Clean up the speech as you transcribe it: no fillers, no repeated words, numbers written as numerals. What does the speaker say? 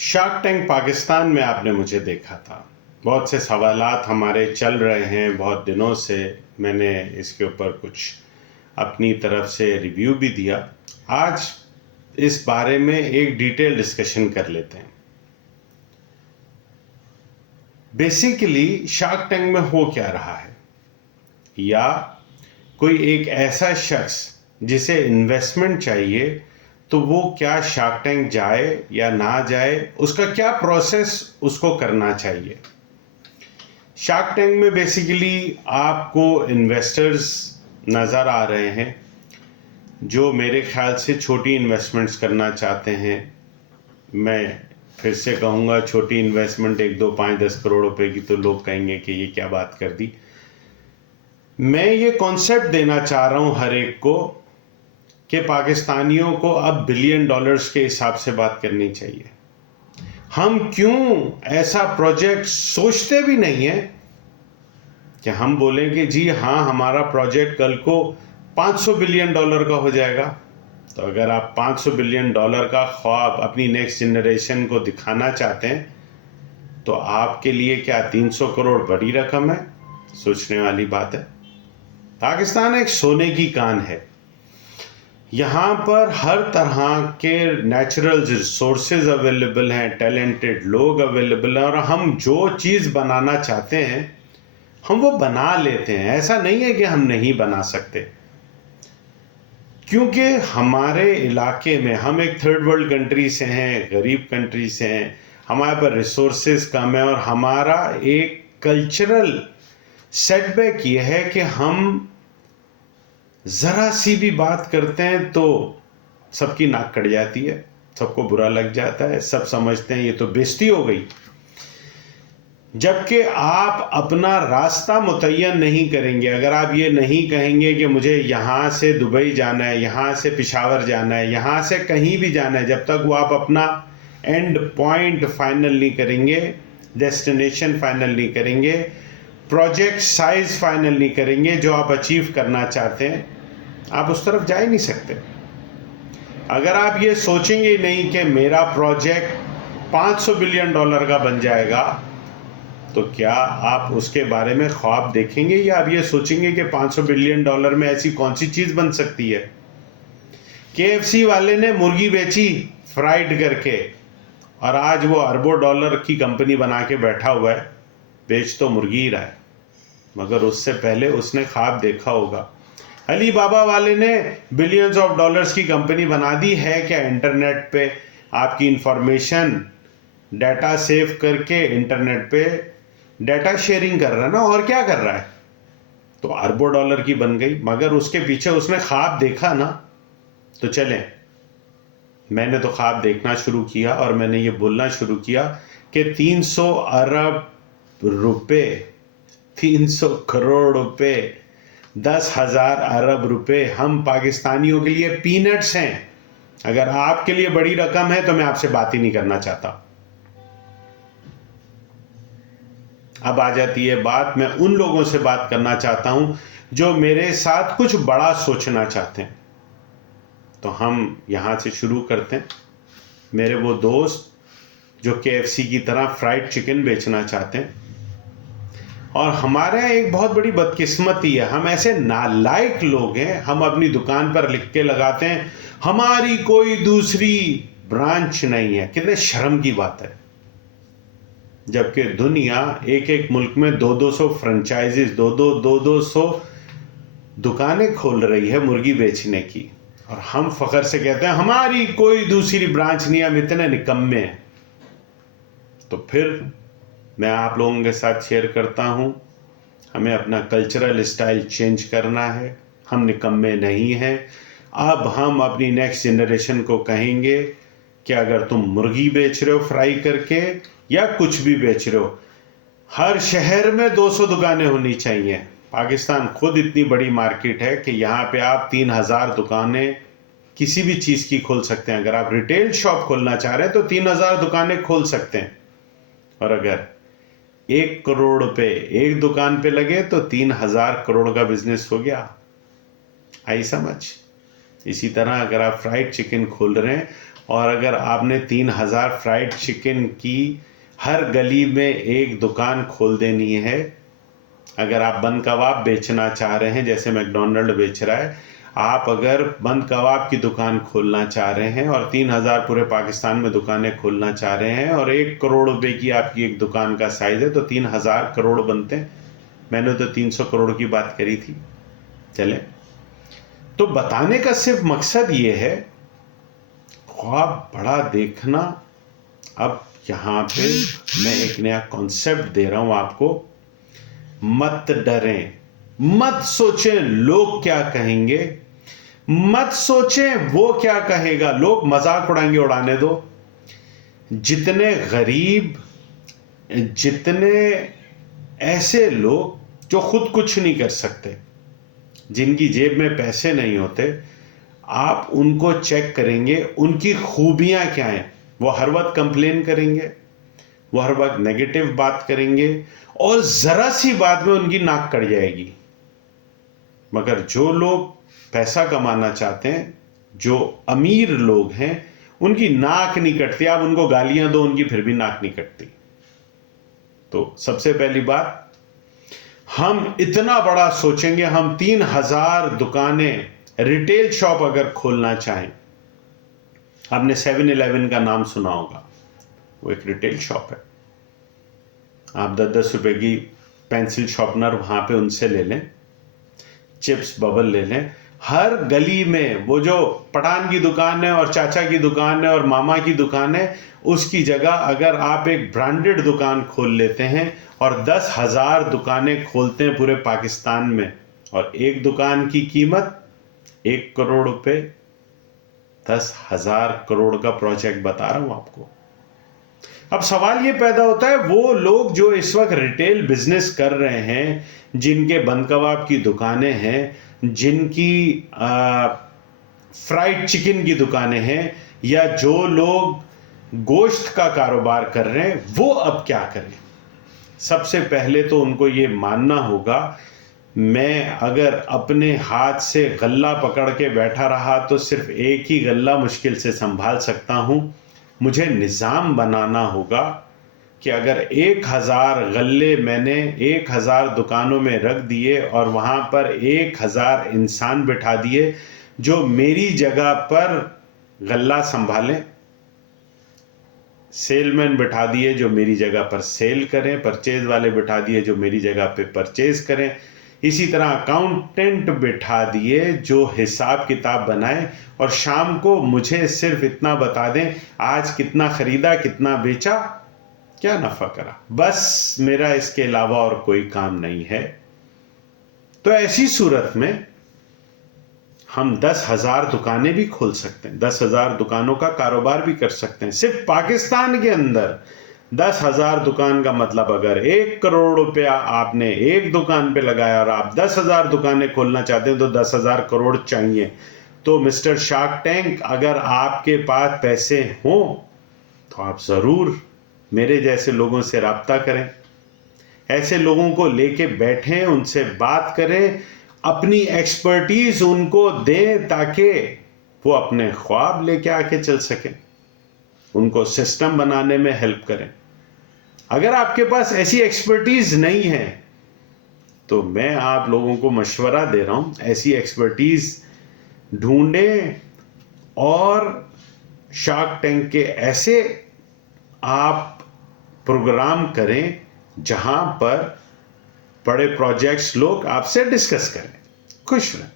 Shark tank Pakistan में आपने मुझे देखा था। बहुत से सवालात हमारे चल रहे हैं बहुत दिनों से। मैंने इसके ऊपर कुछ अपनी तरफ से रिव्यू भी दिया। आज इस बारे में एक डिटेल डिस्कशन कर लेते हैं। बेसिकली शार्क टैंक में हो क्या रहा है, या कोई एक ऐसा शख्स जिसे इन्वेस्टमेंट चाहिए तो वो क्या शार्क टैंक जाए या ना जाए, उसका क्या प्रोसेस उसको करना चाहिए। शार्क टैंक में बेसिकली आपको इन्वेस्टर्स नज़र आ रहे हैं जो मेरे ख्याल से छोटी इन्वेस्टमेंट्स करना चाहते हैं। मैं फिर से कहूँगा, छोटी इन्वेस्टमेंट 1, 2, 5, 10 करोड़ रुपए की तो लोग कहेंगे कि ये क्या बात कर दी। मैं ये कॉन्सेप्ट देना चाह रहा हूँ हर एक को कि पाकिस्तानियों को अब बिलियन डॉलर्स के हिसाब से बात करनी चाहिए। हम क्यों ऐसा प्रोजेक्ट सोचते भी नहीं है कि हम बोलें कि जी हाँ, हमारा प्रोजेक्ट कल को 500 बिलियन डॉलर का हो जाएगा। तो अगर आप 500 बिलियन डॉलर का ख्वाब अपनी नेक्स्ट जनरेशन को दिखाना चाहते हैं तो आपके लिए क्या 300 करोड़ बड़ी रकम है? सोचने वाली बात है। पाकिस्तान एक सोने की कान है। यहाँ पर हर तरह के नेचुरल रिसोर्सेज अवेलेबल हैं, टैलेंटेड लोग अवेलेबल हैं, और हम जो चीज़ बनाना चाहते हैं हम वो बना लेते हैं। ऐसा नहीं है कि हम नहीं बना सकते, क्योंकि हमारे इलाके में हम एक थर्ड वर्ल्ड कंट्री से हैं, गरीब कंट्री से हैं, हमारे पर रिसोर्सेज कम है, और हमारा एक कल्चरल सेटबैक ये है कि हम ज़रा सी भी बात करते हैं तो सबकी नाक कट जाती है, सबको बुरा लग जाता है, सब समझते हैं ये तो बेइज्जती हो गई। जबकि आप अपना रास्ता मुतय्यन नहीं करेंगे, अगर आप ये नहीं कहेंगे कि मुझे यहाँ से दुबई जाना है, यहाँ से पेशावर जाना है, यहाँ से कहीं भी जाना है, जब तक वो आप अपना एंड पॉइंट फाइनल नहीं करेंगे, डेस्टिनेशन फाइनल नहीं करेंगे, प्रोजेक्ट साइज फाइनल नहीं करेंगे जो आप अचीव करना चाहते हैं, आप उस तरफ जा ही नहीं सकते। अगर आप ये सोचेंगे नहीं कि मेरा प्रोजेक्ट 500 बिलियन डॉलर का बन जाएगा, तो क्या आप उसके बारे में ख्वाब देखेंगे, या आप ये सोचेंगे कि 500 बिलियन डॉलर में ऐसी कौन सी चीज़ बन सकती है। KFC वाले ने मुर्गी बेची फ्राइड करके, और आज वो अरबों डॉलर की कंपनी बना के बैठा हुआ है। बेच तो मुर्गी ही रहा है, मगर उससे पहले उसने ख्वाब देखा होगा। अली बाबा वाले ने बिलियंस ऑफ डॉलर्स की कंपनी बना दी है क्या? इंटरनेट पे आपकी इंफॉर्मेशन डाटा सेव करके इंटरनेट पे डाटा शेयरिंग कर रहा है ना, और क्या कर रहा है? तो अरबों डॉलर की बन गई, मगर उसके पीछे उसने ख्वाब देखा ना। तो चलें, मैंने तो ख्वाब देखना शुरू किया और मैंने ये बोलना शुरू किया कि 300 अरब रुपए, 300 करोड़ रुपए, 10,000 अरब रुपए हम पाकिस्तानियों के लिए पीनट्स हैं। अगर आपके लिए बड़ी रकम है तो मैं आपसे बात ही नहीं करना चाहता। अब आ जाती है बात, मैं उन लोगों से बात करना चाहता हूं जो मेरे साथ कुछ बड़ा सोचना चाहते हैं। तो हम यहां से शुरू करते हैं। मेरे वो दोस्त जो KFC की तरह फ्राइड चिकन बेचना चाहते हैं, और हमारे यहाँ एक बहुत बड़ी बदकिस्मती है, हम ऐसे नालायक लोग हैं, हम अपनी दुकान पर लिख के लगाते हैं हमारी कोई दूसरी ब्रांच नहीं है। कितने शर्म की बात है, जबकि दुनिया एक एक मुल्क में 200 फ्रेंचाइजीज, 200 दुकानें खोल रही है मुर्गी बेचने की, और हम फख्र से कहते हैं हमारी कोई दूसरी ब्रांच नहीं, हम इतने निकम्मे हैं। तो फिर मैं आप लोगों के साथ शेयर करता हूं, हमें अपना कल्चरल स्टाइल चेंज करना है। हम निकम्मे नहीं हैं। अब हम अपनी नेक्स्ट जनरेशन को कहेंगे कि अगर तुम मुर्गी बेच रहे हो फ्राई करके या कुछ भी बेच रहे हो, हर शहर में 200 दुकानें होनी चाहिए। पाकिस्तान खुद इतनी बड़ी मार्केट है कि यहाँ पे आप 3,000 दुकानें किसी भी चीज़ की खोल सकते हैं। अगर आप रिटेल शॉप खोलना चाह रहे हैं तो 3,000 दुकानें खोल सकते हैं, और अगर 1 करोड़ रुपए एक दुकान पे लगे तो 3,000 करोड़ का बिजनेस हो गया। आई समझ? इसी तरह अगर आप फ्राइड चिकन खोल रहे हैं और अगर आपने 3000 फ्राइड चिकन की हर गली में एक दुकान खोल देनी है, अगर आप बंद कबाब बेचना चाह रहे हैं जैसे मैकडोनल्ड बेच रहा है, आप अगर बंद कबाब की दुकान खोलना चाह रहे हैं और 3000 पूरे पाकिस्तान में दुकानें खोलना चाह रहे हैं और 1 करोड़ रुपए की आपकी एक दुकान का साइज़ है, तो 3000 करोड़ बनते हैं। मैंने तो 300 करोड़ की बात करी थी। चले, तो बताने का सिर्फ मकसद ये है, ख्वाब बड़ा देखना। अब यहाँ पे मैं एक नया कॉन्सेप्ट दे रहा हूँ आपको। मत डरें, मत सोचें लोग क्या कहेंगे, मत सोचें वो क्या कहेगा, लोग मजाक उड़ाएंगे, उड़ाने दो। जितने गरीब, जितने ऐसे लोग जो खुद कुछ नहीं कर सकते, जिनकी जेब में पैसे नहीं होते, आप उनको चेक करेंगे, उनकी खूबियां क्या हैं। वो हर वक्त कंप्लेन करेंगे, वो हर वक्त नेगेटिव बात करेंगे और जरा सी बात में उनकी नाक कट जाएगी। मगर जो लोग पैसा कमाना चाहते हैं, जो अमीर लोग हैं, उनकी नाक नहीं कटती। आप उनको गालियां दो, उनकी फिर भी नाक नहीं कटती। तो सबसे पहली बात, हम इतना बड़ा सोचेंगे। हम 3000 दुकानें, रिटेल शॉप अगर खोलना चाहें, आपने 7-Eleven का नाम सुना होगा, वो एक रिटेल शॉप है। आप 10-10 रुपए की पेंसिल शार्पनर वहां पे उनसे ले लें, चिप्स बबल ले लें। हर गली में वो जो पठान की दुकान है और चाचा की दुकान है और मामा की दुकान है, उसकी जगह अगर आप एक ब्रांडेड दुकान खोल लेते हैं और 10,000 दुकानें खोलते हैं पूरे पाकिस्तान में, और एक दुकान की कीमत 1 करोड़ रुपए, 10,000 करोड़ का प्रोजेक्ट बता रहा हूं आपको। अब सवाल ये पैदा होता है, वो लोग जो इस वक्त रिटेल बिजनेस कर रहे हैं, जिनके बंद कबाब की दुकानें हैं, जिनकी फ्राइड चिकन की दुकानें हैं, या जो लोग गोश्त का कारोबार कर रहे हैं, वो अब क्या करें। सबसे पहले तो उनको ये मानना होगा, मैं अगर अपने हाथ से गल्ला पकड़ के बैठा रहा तो सिर्फ एक ही गल्ला मुश्किल से संभाल सकता हूं। मुझे निज़ाम बनाना होगा कि अगर 1000 गल्ले मैंने 1000 दुकानों में रख दिए और वहाँ पर 1000 इंसान बिठा दिए जो मेरी जगह पर गल्ला संभालें, सेलमैन बिठा दिए जो मेरी जगह पर सेल करें, परचेज वाले बिठा दिए जो मेरी जगह पे परचेज करें, इसी तरह अकाउंटेंट बिठा दिए जो हिसाब किताब बनाए और शाम को मुझे सिर्फ इतना बता दें आज कितना खरीदा, कितना बेचा, क्या नफा करा, बस मेरा इसके अलावा और कोई काम नहीं है। तो ऐसी सूरत में हम 10,000 दुकानें भी खोल सकते हैं, 10,000 दुकानों का कारोबार भी कर सकते हैं। सिर्फ पाकिस्तान के अंदर 10,000 दुकान का मतलब, अगर 1 करोड़ रुपया आपने एक दुकान पे लगाया और आप 10,000 दुकानें खोलना चाहते हैं तो 10,000 करोड़ चाहिए। तो मिस्टर शार्क टैंक, अगर आपके पास पैसे हों तो आप ज़रूर मेरे जैसे लोगों से राब्ता करें, ऐसे लोगों को लेके बैठें, उनसे बात करें, अपनी एक्सपर्टीज उनको दें ताकि वो अपने ख्वाब लेके आके चल सकें, उनको सिस्टम बनाने में हेल्प करें। अगर आपके पास ऐसी एक्सपर्टीज नहीं है तो मैं आप लोगों को मशवरा दे रहा हूं, ऐसी एक्सपर्टीज ढूंढें और शार्क टैंक के ऐसे आप प्रोग्राम करें जहां पर बड़े प्रोजेक्ट्स लोग आपसे डिस्कस करें। खुश रहें।